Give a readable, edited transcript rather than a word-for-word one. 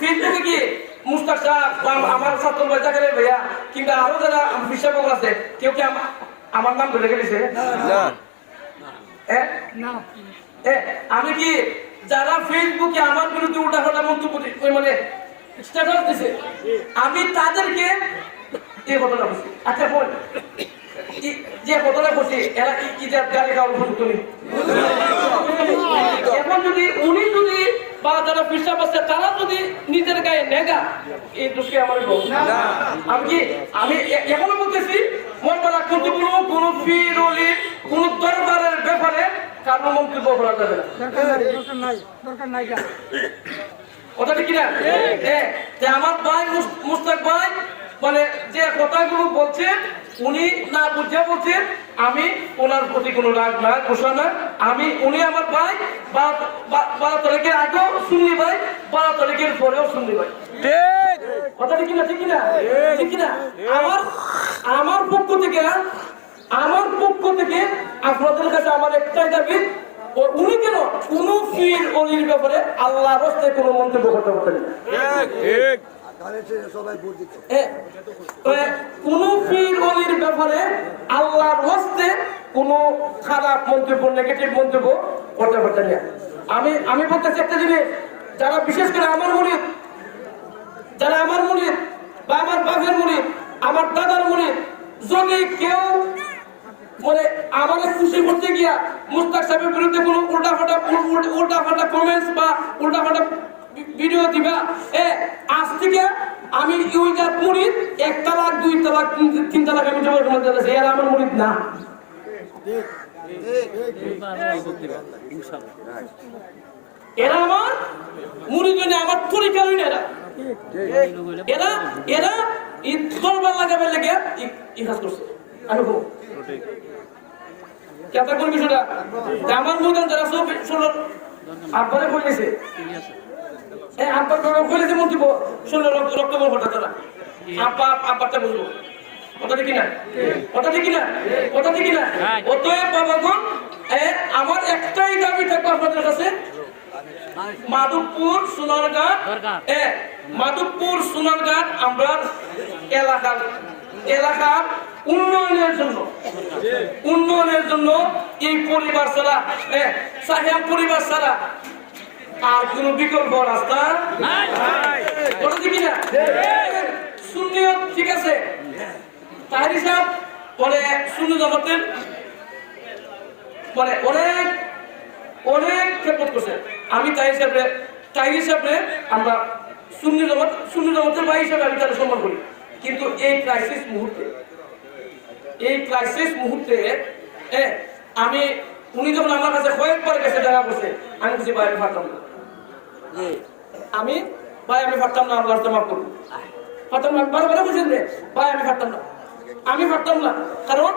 ফেসবুকে কি মুস্তাক সাহেব আমার ছাত্র ভাই জাকারিয়া ভাইয়া কিংবা আরো যারা বিশ্বাস আছে কেউ কি আমার নাম ধরে গেছে না আমি কি যারা ফেসবুকে আমার বিরুদ্ধে উল্টাপাল্টা মন্তব্য মানে স্ট্যাটাস দিছে আমি তাদেরকে এই কথাটা বলছি আচ্ছা বল যে কথাটা বলছি এরা কি গালি খাওয়ার উপযুক্ত নেই এখন যদি উনি যদি বা যারা বিশ্বাস আছে তারা যদি নিজের গায়ে নেগা এই দোষকে আমার আমি কি আমি এখনো বলতেছি মনটা কিন্তু কোনো পীর ওলি কোন দরবারের ব্যাপারে কারণ মন্তব্য করা যাবে না দরকার নাই কথা ঠিক না আমার ভাই মুস্তাক ভাই মানে যে কথাগুলো বলছেন উনি না বুঝে বলছেন আমি ওনার প্রতি কোনো রাগ না গোসা না আমি উনি আমার ভাই 12 তারিখের আগেও শুনলি ভাই 12 তারিখের পরেও শুনলি ভাই কথা ঠিক না ঠিক না ঠিক না আমার পক্ষ থেকে আপনাদের কাছে আমার একটাই দাবি উনি কেন কোন পীর ওলির ব্যাপারে আল্লাহর রাস্তায় কোনো মন্তব্য করতে পারতেন কোন পীর ওলির ব্যাপারে আল্লাহর রাস্তায় কোনো খারাপ মন্তব্য নেগেটিভ মন্তব্য করতে পারতেন না আমি বলতেছি একটা জিনিস যারা বিশেষ করে আমার মুরিদ বা আমার বাপের মুরিদ আমার দাদার মুরিদ যদি কেউ মানে আমাদের খুশি করতে গিয়া মুস্তাক সাহেবের বিরুদ্ধে কোনো উল্টাপাল্টা কমেন্টস বা উল্টাপাল্টা ভিডিও দিবা আজ থেকে আমি ইউজার মুরিদ 1 তালাক 2 তালাক 3 তালাক আমি জবাব করতে যাচ্ছি এরা আমার মুরিদ না এরা আমার মুরিদ না আমার তরিকা লই না এরা দরবার লাগাবে লেগে ইহাজ করছে আমি বলবো কেতা কোন বিষয়টা আমার মতন যারা সব শুনল আপনারে কইলেছে আপনার করে কইলেছে মন্তব্য শুনল রক্তবল ঘটা তারা আব্বাটা বুঝবো কথা ঠিক না অতএব বাবাগণ আমার একটাই দাবি থাকবে আপনাদের কাছে মাধবপুর সোনারঘাট আমরা এলাকার উন্নয়নের জন্য এই পরিবার ছাড়া সাহেব পরিবার ছাড়া আর কোন বিকল্প রাস্তা সুন্নিয়ত ঠিক আছে তার হিসাব পরে সুন্নি জমাতের মানে অনেক খেদমত করছে আমি তাই হিসাবে আমরা সুন্নি জমাতের ভাই হিসাবে আমি তাদের সম্মান করি কিন্তু এই ক্রাইসিস মুহূর্তে আমি উনি যখন আমার কাছে কয়েকবার কাছে দেখা করছে আমি কিছু ভাই আমি পারতাম না আমি পারতাম না আল্লাহ মাফ করুন পারতাম না বারবার বুঝলেন ভাই আমি পারতাম না কারণ